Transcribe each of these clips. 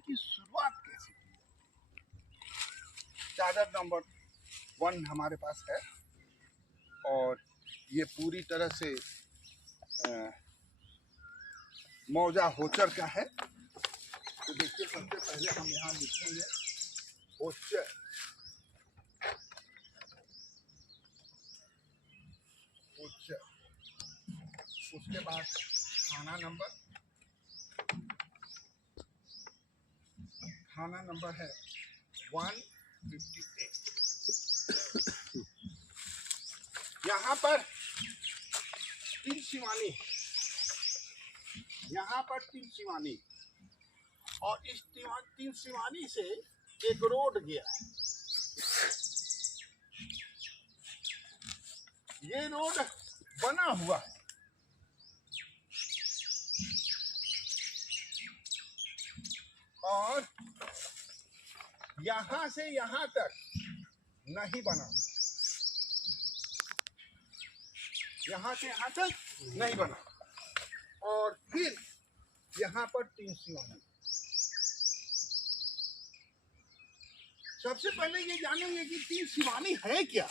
की शुरुआत कैसे की। चादर नंबर 1 हमारे पास है और ये पूरी तरह से मौजा होचर का है। तो देखिए सबसे पहले हम यहाँ लिखेंगे होचर, होचर। उसके बाद खाना नंबर है 158। यहाँ पर 3 शिवानी, यहाँ पर 3 शिवानी और इस 3 शिवानी से एक रोड गया है। ये रोड बना हुआ है और यहाँ से यहाँ तक नहीं बना, यहाँ से यहाँ तक नहीं बना और फिर यहाँ पर 3 शिवानी। सबसे पहले ये जानेंगे कि 3 शिवानी है क्या।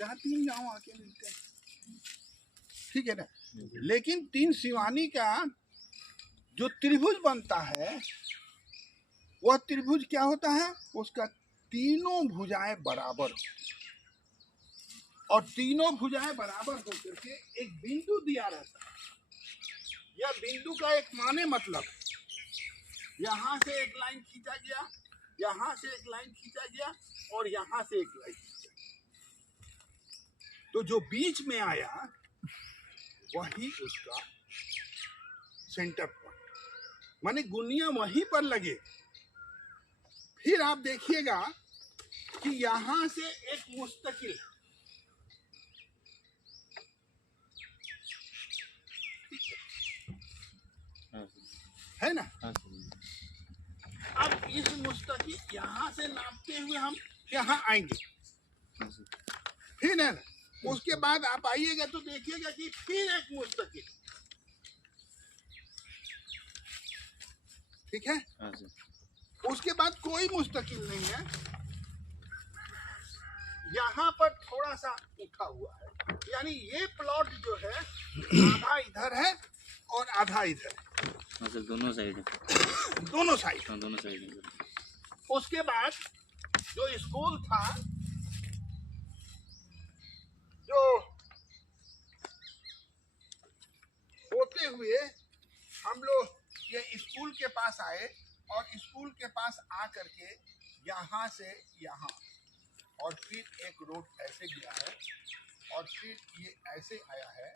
जहाँ 3 गांव आके मिलते हैं, ठीक है ना। लेकिन 3 शिवानी का जो त्रिभुज बनता है वह त्रिभुज क्या होता है, उसका तीनों भुजाएं बराबर और तीनों भुजाएं बराबर होकर के एक बिंदु दिया रहता है। यह बिंदु का एक माने मतलब यहाँ से एक लाइन खींचा गया, यहाँ से एक लाइन खींचा गया और यहाँ से एक लाइन खींचा गया। तो जो बीच में आया वही उसका सेंटर पॉइंट, माने गुनिया वहीं पर लगे। फिर आप देखिएगा कि यहाँ से एक मुस्तकिल है ना। अब इस मुस्तकिल यहाँ से नापते हुए हम यहाँ आएंगे, फिर है ना। उसके बाद आप आइएगा तो देखिएगा कि फिर एक मुस्तकिल, ठीक है। उसके बाद कोई मुस्तकिल नहीं है। यहाँ पर थोड़ा सा उठा हुआ है, यानी ये प्लॉट जो है आधा इधर है और आधा इधर है। दोनों साइड दोनों साइड। दोनों साइड। उसके बाद जो स्कूल था, जो होते हुए हम लोग ये स्कूल के पास आए और स्कूल के पास आ करके यहाँ से यहाँ और फिर एक रोड ऐसे गया है और फिर ये ऐसे आया है,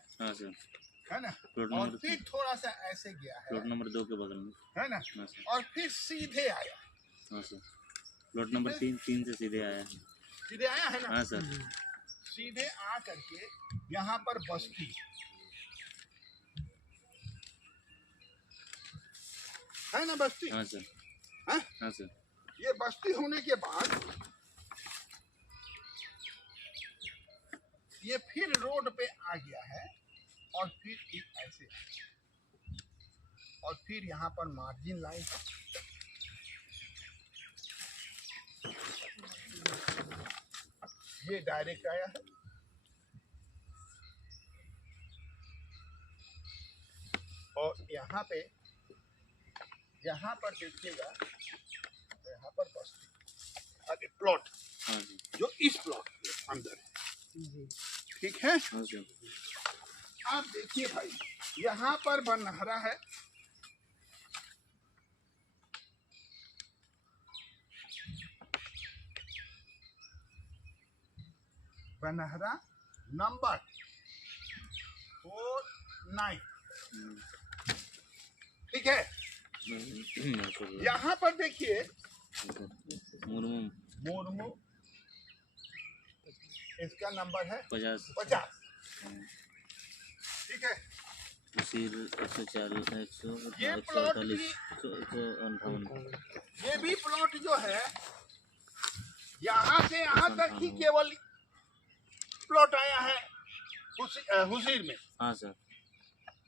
है ना। और फिर थोड़ा सा ऐसे गया है, प्लॉट नंबर 2 के बगल में, है ना। और फिर सीधे आया। हाँ सर। प्लॉट नंबर 3 से सीधे आया है ना। हाँ सर। सीधे आ करके यहाँ पर बस्ती है ना, बस्ती। हाँ सर। हाँ सर। ये बस्ती होने के बाद ये फिर रोड पे आ गया है और फिर एक ऐसे और फिर यहाँ पर मार्जिन लाइन है। ये डायरेक्ट आया है और यहाँ पर देखिएगा तो यहाँ पर बस्ती, अरे प्लॉट जो इस प्लॉट के अंदर है, ठीक है। आप देखिए भाई, यहाँ पर बनहरा है, बनहरा नंबर 49, ठीक है। यहाँ पर देखिए मुर्मू, इसका नंबर है 50, ठीक है। ये प्लॉट भी, ये भी प्लॉट जो है यहाँ से यहाँ तक ही केवल प्लॉट आया है हुसीर में। हाँ सर।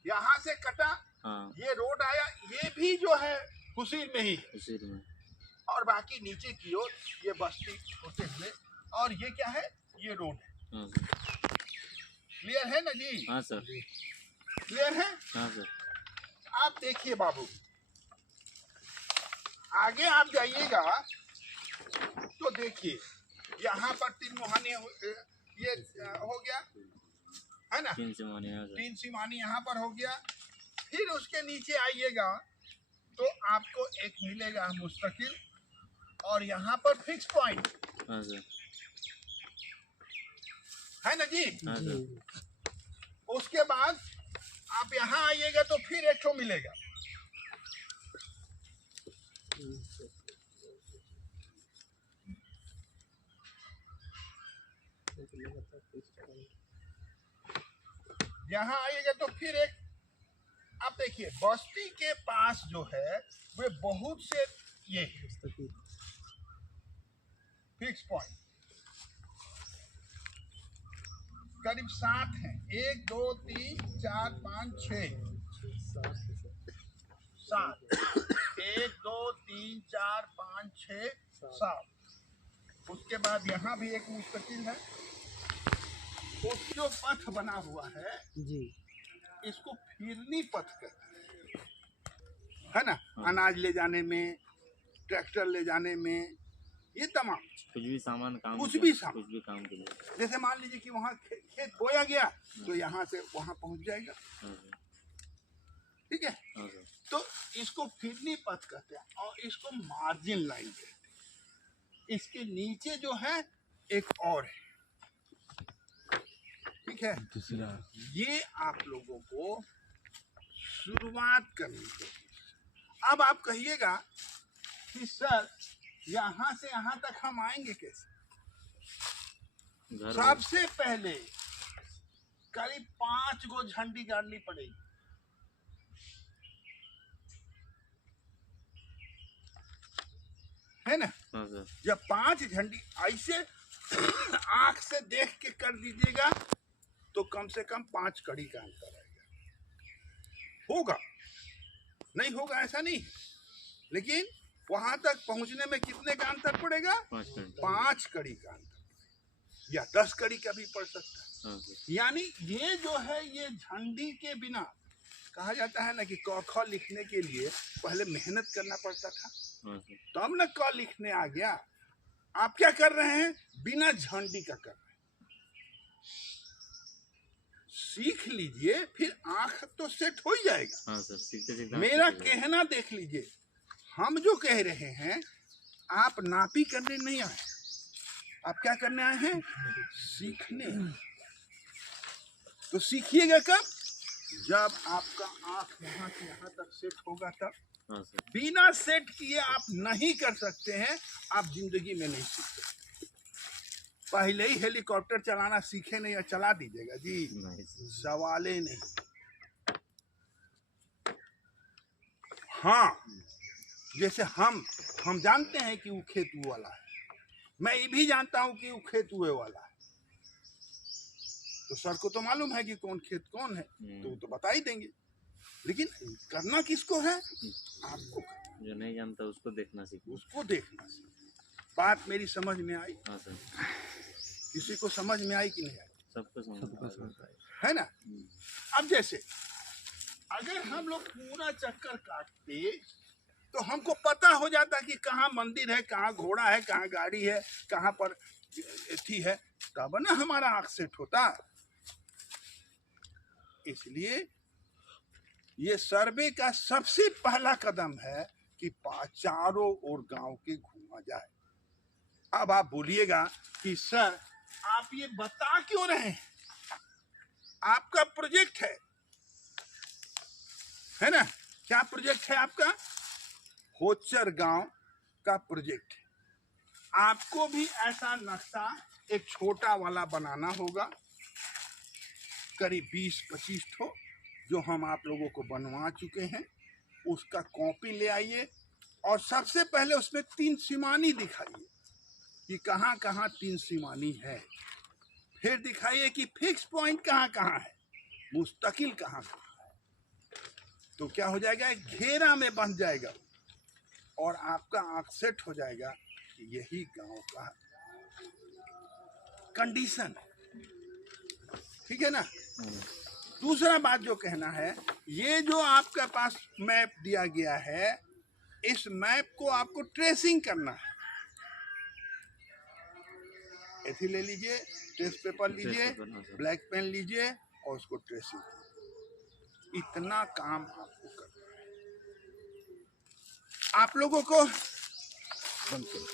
यहाँ से कटा, ये रोड आया, ये भी जो है हुसीर में ही, उसी में। और बाकी नीचे की ओर ये बस्ती होते हुए, और ये क्या है, ये रोड है। हाँ सर। क्लियर है ना जी? हाँ सर। क्लियर है? हाँ सर। आप देखिए बाबू, आगे आप जाइएगा तो देखिए यहाँ पर 3 मुहाने ये हो गया है ना, 3 सिमानी है सर। 3 सिमानी यहाँ पर हो गया। फिर उसके नीचे आइएगा तो आपको एक मिलेगा मुस्तकिल, और यहाँ पर फिक्स पॉइंट हाँ सर। है ना जी? हाँ सर। उसके बाद आप यहाँ आइएगा तो फिर एक ठो मिलेगा। यहाँ आइएगा तो फिर एक, आप देखिए बस्ती के पास जो है वे बहुत से ये फिक्स पॉइंट करीब 7 हैं। 1 2 3 4 5 6 7, 1 2 3 4 5 6 7। उसके बाद यहाँ भी एक मुस्तकिल है। उस जो पथ बना हुआ है जी, इसको फिरनी पथ कहते हैं, है ना? हाँ। अनाज ले जाने में, ट्रैक्टर ले जाने में, ये तमाम कुछ भी सामान काम कुछ के- भी सामान। कुछ भी काम के लिए। जैसे मान लीजिए कि वहाँ खेत बोया गया तो यहाँ से वहाँ पहुँच जाएगा, हाँ सर। ठीक है? हाँ सर। तो इसको फिरनी पथ कहते हैं, और इसको मार्जिन लाइन कहते हैं। इसके नीचे जो है एक और है, ठीक है? ये आप लोगों को शुरुआत करनी चाहिए। अब आप कहिएगा कि सर यहाँ से यहाँ तक हम आएंगे कैसे? घर सबसे पहले करीब 5 गो झंडी गाड़नी पड़ेगी। है ना? हाँ सर। जब 5 झंडी ऐसे आंख से देख के कर दीजिएगा तो कम से कम 5 कड़ी का अंतर आएगा। होगा, नहीं होगा ऐसा नहीं, लेकिन वहां तक पहुंचने में कितने का अंतर पड़ेगा? 5 मिनट। 5 कड़ी का अंतर, या 10 कड़ी का भी पड़ सकता हाँ है। सर। यानी ये जो है, ये झंडी के बिना, कहा जाता है ना कि क ख लिखने के लिए पहले मेहनत करना पड़ता था, हाँ सर। तब न क लिखने आ गया। आप क्या कर रहे हैं? बिना झंडी का कर रहे हैं। सीख लीजिए, फिर आंख तो सेट हो ही जाएगा। हाँ सर। सीखते सीखते मेरा सीखते जाएंगे। कहना देख लीजिए, हम जो कह रहे हैं, आप नापी करने नहीं आए, आप क्या करने आए हैं? सीखने। तो सीखिएगा कब? जब आपका आंख यहाँ से यहाँ तक सेट होगा तब। हाँ सर। बिना सेट किए आप नहीं कर सकते हैं, आप जिंदगी में नहीं सीख सकते। पहले ही हेलीकॉप्टर चलाना सीखे नहीं और चला दीजिएगा जी, नहीं सर। सवाल ही नहीं। हाँ, जैसे हम जानते हैं कि वो खेतुए वाला है, मैं ये भी जानता हूँ कि वो खेतुए वाला है, तो सर को तो मालूम है कि कौन खेत कौन है, तो वो तो बता ही देंगे। लेकिन करना किसको है? आपको करना। जो नहीं जानता उसको देखना सीखो। उसको देखना सीखो। बात मेरी समझ में आई? हाँ सर। किसी को समझ में आई कि नहीं आई? सबको समझ है ना? अब जैसे अगर हम लोग पूरा चक्कर काटते तो हमको पता हो जाता कि कहाँ मंदिर है, कहाँ घोड़ा है, कहाँ गाड़ी है, कहाँ पर थी है, तब ना हमारा आँख सेट होता। इसलिए ये सर्वे का सबसे पहला कदम है कि चारों ओर गांव के घूमा जाए। अब आप बोलिएगा कि सर आप ये बता क्यों रहे हैं? आपका प्रोजेक्ट है ना? क्या प्रोजेक्ट है आपका? होचर गांव का प्रोजेक्ट है। आपको भी ऐसा नक्शा एक छोटा वाला बनाना होगा, करीब 20-25 ठो, जो हम आप लोगों को बनवा चुके हैं। उसका कॉपी ले आइए और सबसे पहले उसमें 3 सीमानी दिखाइए कि कहाँ कहाँ 3 सीमानी है। फिर दिखाइए कि फिक्स पॉइंट कहाँ कहाँ है, मुस्तकिल कहाँ कहाँ है। तो क्या हो जाएगा? घेरा में बन जाएगा। और आपका आंख सेट हो जाएगा कि यही गांव का कंडीशन है। ठीक है ना। दूसरा बात जो कहना है, ये जो आपके पास मैप दिया गया है, इस मैप को आपको ट्रेसिंग करना है। एथी ले लीजिए, ट्रेस पेपर लीजिए, ब्लैक पेन लीजिए और उसको ट्रेसिंग कीजिए। इतना काम आपको करना है। आप लोगों को बंद करो।